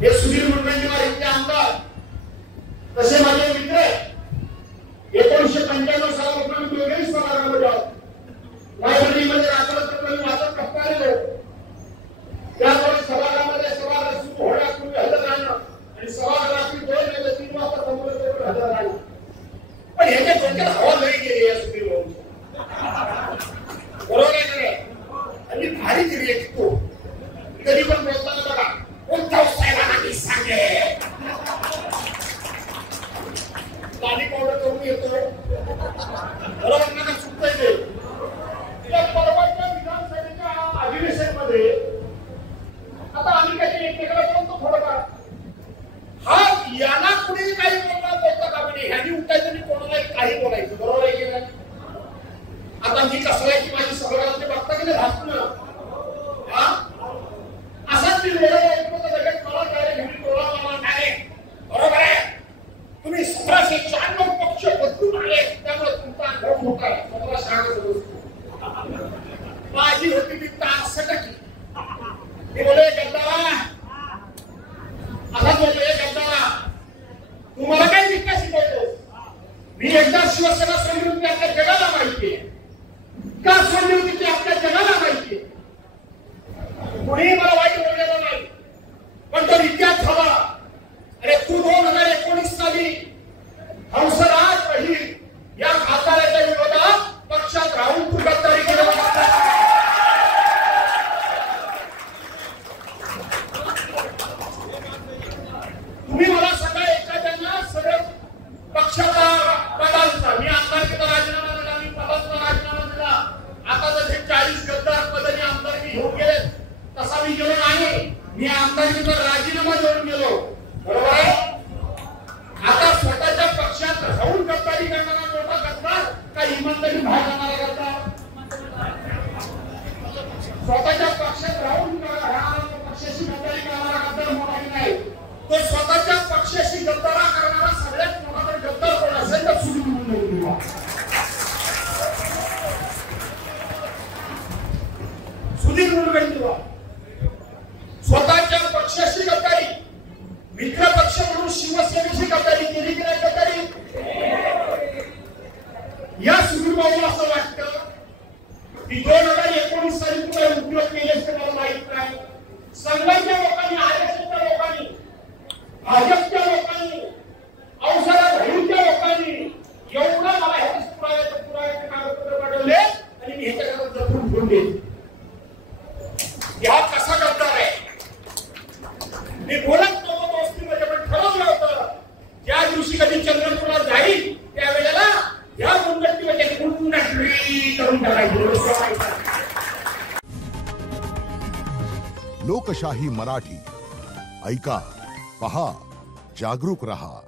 हे सुधीर मुनगंटीवार इथले आमदार तसे माझे मित्र 1995 सालापासून दोघेही सभागृहामध्ये आहोत. लायब्ररीमध्ये रात्ररात्र वाचत गप्पा आलेलो. त्यामुळे सभागृहामध्ये सभागृह सुरू होण्यापूर्वी हजर राहणं आणि सभागृहातील 2 ते 3 वाजता संपल्यानंतर हजर राहणं. पण ह्याच्या डोक्यात हवा नाही गेली या सुधीर भाऊ. बरोबर आहे का? आणि भारी दिली तो कधी पण बोलताना बघा उद्धव साहेबांना मी सांगे पाणी पावडर करून येतो. बरोबर ना? चुकतंय ते. त्या परवाच्या विधानसभेच्या अधिवेशनामध्ये आता आम्ही काही एकमेकाला बोलतो थोडंफार. हा यांना कुणी काही बोलता का म्हणजे ह्यानी उठायचं आणि कोणालाही काही बोलायचं. बरोबर आहे की नाही? आता मी कसं आहे की माझी सभागृहातले बघता की नाही भाषण असाच मी वेळेला ऐकतो तर लगेच मला डायरेक्ट घरी टोला मला डायरेक्ट. बरोबर आहे? तुम्ही 1796 पक्ष बदलून आले त्यामुळे तुमचा अनुभव मोठा आहे. मला सांगत होतो माझी होती ती 63. मी बोले गद्दारा असा बोललो गद्दारा तुम्हाला काय विकास शिकवतो. मी एकदा शिवसेना सोडली होती आपल्या जगाला माहिती आहे. का सोडली होती ती आपल्या जगाला माहिती आहे. कोणीही मला वाईट बोललेलं नाही. पण तो इतिहास झाला. अरे तू 2019 साली हंसराज अहिर या खासदाराच्या विरोधात पक्षात राहून तू गद्दारी केली. तुम्ही मला सांगा एखाद्यानं सगळं पक्षाचा पदांचा मी आमदारकीचा राजीनामा दिला मी पदांचा राजीनामा दिला. आता जसे 40 गद्दार पदांनी आमदारकी घेऊन गेले तसा मी गेलो नाही. मी आमदारकीचा राजीनामा देऊन गेलो. बरोबर आहे? आता स्वतःच्या पक्षात राहून गद्दारी करणारा मोठा गद्दार का इमानदारी बाहेर जाणारा गद्दार? स्वतःच्या पक्षात राहून पक्षाशी गद्दारी करणारा गद्दार मोठा नाही. तो स्वतःच्या पक्षाशी गद्दारा करणारा सगळ्यात मोठा जर गद्दार कोण असेल तर सुधीर मुनगंटीवार. सुधीर मुनगंटीवार स्वतःच्या पक्षाशी गद्दारी मित्र पक्ष म्हणून शिवसेनेची गद्दारी केली की नाही गद्दारी? या सुधीर भाऊला असं वाटतं की 2019 साली तुला उपयोग केले असते मला माहित नाही. संघाच्या लोकांनी आरएसएसच्या लोकांनी भाजपच्या लोकांनी अवसरा भैरूच्या लोकांनी एवढं मला ह्याचे पुरावे कागदपत्र पाठवले आणि मी ह्याच्याकडे जपून घेऊन गेले. या कसा गद्दार आहे? मी बोलत नव्हतो दोस्तीमध्ये पण ठरवलं होतं ज्या दिवशी कधी चंद्रपूरला जाईल त्यावेळेला या मुनगंटीवार पूर्ण करून टाकायचं. लोकशाही मराठी ऐका, पहा, जागरूक रहा.